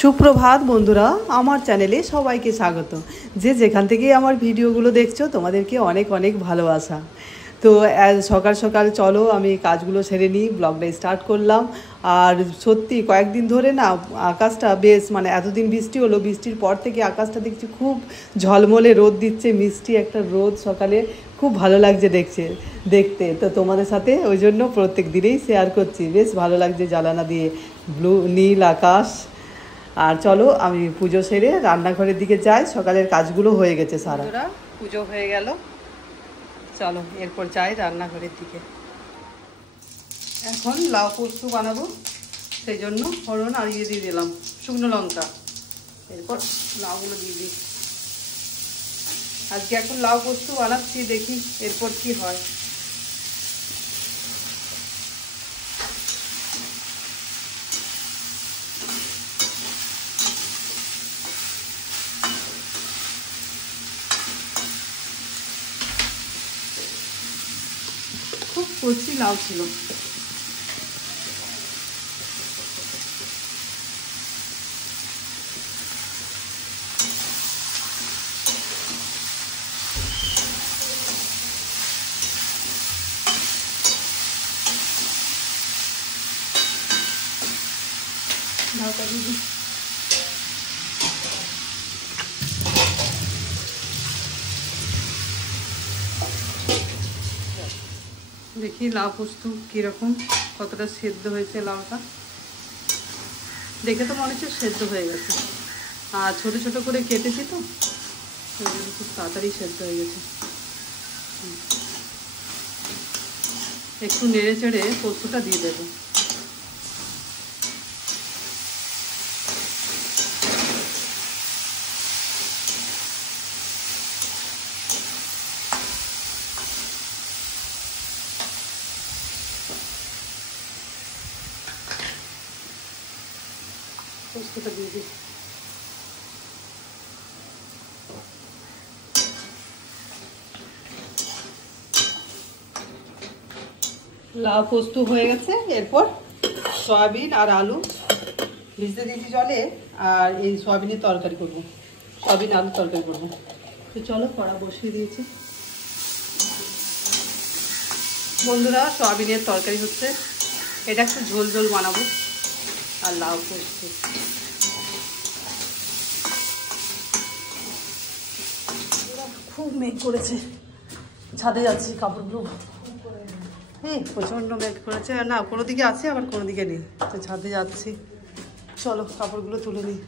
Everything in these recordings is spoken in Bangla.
সুপ্রভাত বন্ধুরা, আমার চ্যানেলে সবাইকে স্বাগত। যে যেখান থেকে আমার ভিডিওগুলো দেখছো তোমাদেরকে অনেক অনেক ভালোবাসা। তো সকাল সকাল চলো আমি কাজগুলো সেরে নিই, ব্লগটা স্টার্ট করলাম। আর সত্যি কয়েকদিন ধরে না আকাশটা বেশ এতদিন বৃষ্টি হলো, বৃষ্টির পর থেকে আকাশটা দেখছি খুব ঝলমলে রোদ দিচ্ছে, মিষ্টি একটা রোদ সকালে, খুব ভালো লাগছে দেখতে। তো তোমাদের সাথে ওই জন্য প্রত্যেক দিনেই শেয়ার করছি, বেশ ভালো লাগছে জানালা দিয়ে নীল আকাশ। আর চলো আমি পুজো সেরে রান্নাঘরের দিকে যাই, সকালের কাজগুলো হয়ে গেছে সারা। পুজো হয়ে গেল, চলো এরপর যাই রান্নাঘরের দিকে। এখন লাউ পোস্ত বানাবো, সেই জন্য ফোড়ন আর দিয়ে দিলাম শুকনো লঙ্কা। এরপর লাউগুলো দিয়ে দিই। আজকে এখন লাউ পোস্ত বানাচ্ছি, দেখি এরপর কি হয়। খুব কচি লাউ ছিল। দেখি লাউ পোস্ত কীরকম, কতটা সেদ্ধ হয়েছে লাউটা। দেখে তো মনে হচ্ছে সেদ্ধ হয়ে গেছে, আর ছোট ছোট করে কেটেছি তো খুব তাড়াতাড়ি সেদ্ধ হয়ে গেছে। একটু নেড়ে চেড়ে পোস্তটা দিয়ে দেবো। পোস্তটা দিয়ে দিই। লাউ পোস্ত হয়ে গেছে, এরপর সয়াবিন আর আলু ভিজতে দিয়েছি জলে, আর এই সয়াবিনের তরকারি করবো, সয়াবিন আলু তরকারি করবো। তো চলো কড়া বসিয়ে দিয়েছি বন্ধুরা, সয়াবিনের তরকারি হচ্ছে, এটা একটু ঝোল ঝোল বানাবো। আর লাউ পোস্ত খুব মেঘ করেছে, ছাদে যাচ্ছি কাপড়গুলো। প্রচণ্ড মেঘ করেছে, না কোনো দিকে আছে আবার কোনো দিকে নেই, তো ছাদে যাচ্ছি। চলো কাপড়গুলো তুলে নিই।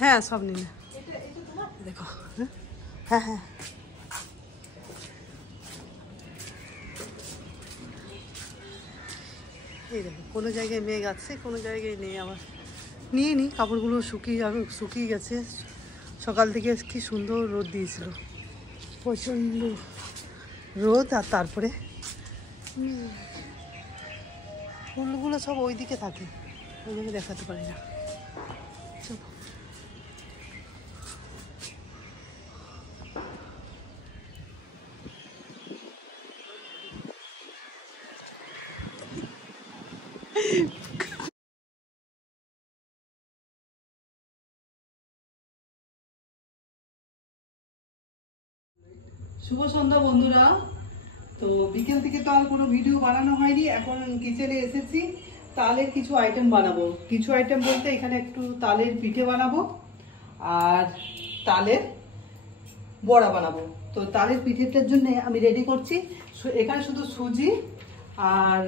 হ্যাঁ সব নিলে দেখো। হ্যাঁ হ্যাঁ এই দেখো, কোনো জায়গায় মেঘ আছে কোনো জায়গায় নেই। আবার নিয়ে নিই, কাপড়গুলো শুকিয়ে গেছে। সকাল থেকে কি সুন্দর রোদ দিয়েছিল, প্রচণ্ড রোদ। আর তারপরে ফুলগুলো সব ওইদিকে থাকে, ওইদিকে দেখাতে পারি না। শুভ সন্ধ্যা বন্ধুরা। তো বিকেল থেকে তো আর কোনো ভিডিও বানানো হয়নি, এখন কিচেনে এসেছি। তালের কিছু আইটেম বানাবো, কিছু আইটেম বলতে এখানে একটু তালের পিঠে বানাবো আর তালের বড়া বানাবো। তো তালের পিঠেটার জন্য আমি রেডি করছি, এখানে শুধু সুজি আর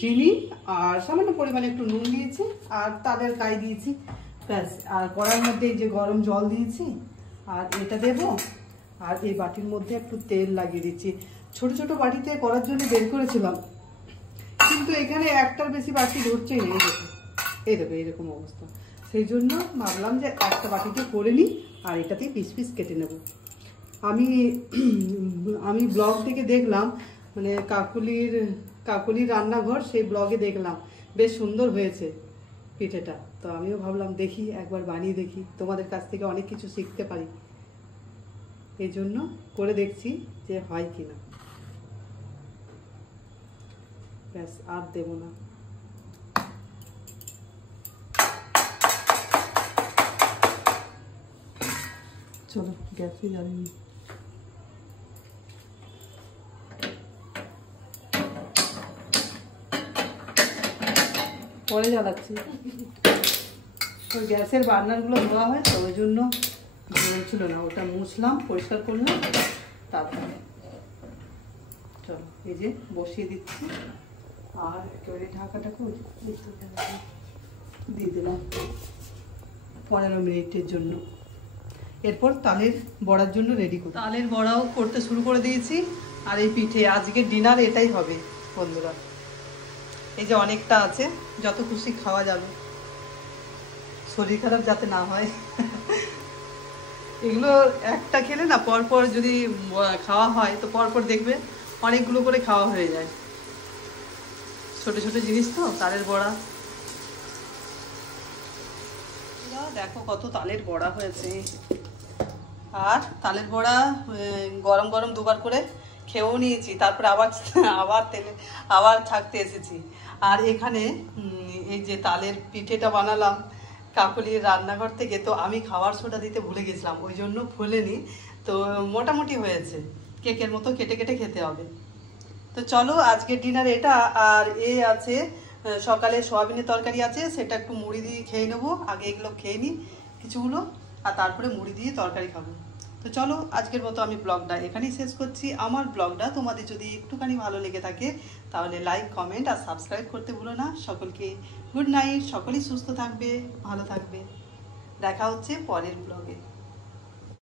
চিনি আর সামান্য পরিমাণে একটু নুন দিয়েছি, আর তালের কাই দিয়েছি ব্যাস। আর কড়ার মধ্যে এই যে গরম জল দিয়েছি, আর এটা দেবো। আর এই বাটির মধ্যে একটু তেল লাগিয়ে দিচ্ছি। ছোট ছোট বাটিতে করার জন্য বের করেছিলাম, কিন্তু এখানে একটার বেশি বাটি ধরছেই না। এই দেখো এইরকম অবস্থা, সেই জন্য ভাবলাম যে একটা বাটিতে করে নিই, আর এটাতেই পিস পিস কেটে নেব। আমি ব্লগ থেকে দেখলাম, কাকুলির রান্নাঘর, সেই ব্লগে দেখলাম বেশ সুন্দর হয়েছে পিঠেটা। তো আমিও ভাবলাম দেখি একবার বানিয়ে দেখি, তোমাদের কাছ থেকে অনেক কিছু শিখতে পারি। এই জন্য করে দেখছি যে হয় কিনা। ব্যাস, আর দেব না। চলো গ্যাসে জ্বালিয়ে পরে জ্বালাচ্ছি। ওই গ্যাসের বার্নারগুলো ধোয়া হয় তো, ওই জন্য জ্বলছিল না। ওটা মুছলাম, পরিষ্কার করলাম, তারপরে চলো এই যে বসিয়ে দিচ্ছি। আর একেবারে ঢাকাটাকে দিয়ে দিলাম 15 মিনিটের জন্য। এরপর তালের বড়ার জন্য রেডি করি। তালের বড়াও করতে শুরু করে দিয়েছি। আর এই পিঠে আজকে ডিনার এটাই হবে বন্ধুরা। এই যে অনেকটা আছে, যত খুশি খাওয়া যাবে, শরীর খারাপ যাতে না হয়। এগুলো একটা খেলে না পরপর যদি খাওয়া হয় তো পরপর দেখবে অনেকগুলো করে খাওয়া হয়ে যায়। ছোট ছোট জিনিস তো, তালের বড়া। দেখো কত তালের বড়া হয়েছে। আর তালের বড়া গরম গরম দুবার করে খেয়েও নিয়েছি, তারপরে আবার থাকতে এসেছি। আর এখানে এই যে তালের পিঠেটা বানালাম কাকুলির রান্নাঘর থেকে, তো আমি খাবার সোডা দিতে ভুলে গেছিলাম, ওই জন্য ফুলেনি। তো মোটামুটি হয়েছে, কেকের মতো কেটে কেটে খেতে হবে। তো চলো আজকের ডিনার এটা। আর আছে সকালে সোয়াবিনের তরকারি আছে, সেটা একটু মুড়ি দিয়ে খেয়ে নেবো। আগে এগুলো খেয়ে নিই কিছুগুলো, আর তারপরে মুড়ি দিয়ে তরকারি খাবো। তো চলো আজকের মতো আমি ব্লগটা এখানেই শেষ করছি। আমার ব্লগটা তোমাদের যদি একটুখানি ভালো লেগে থাকে তাহলে লাইক, কমেন্ট আর সাবস্ক্রাইব করতে ভুলো না। সকলকে গুড নাইট, সকলেই সুস্থ থাকবে, ভালো থাকবে। দেখা হচ্ছে পরের ব্লগে।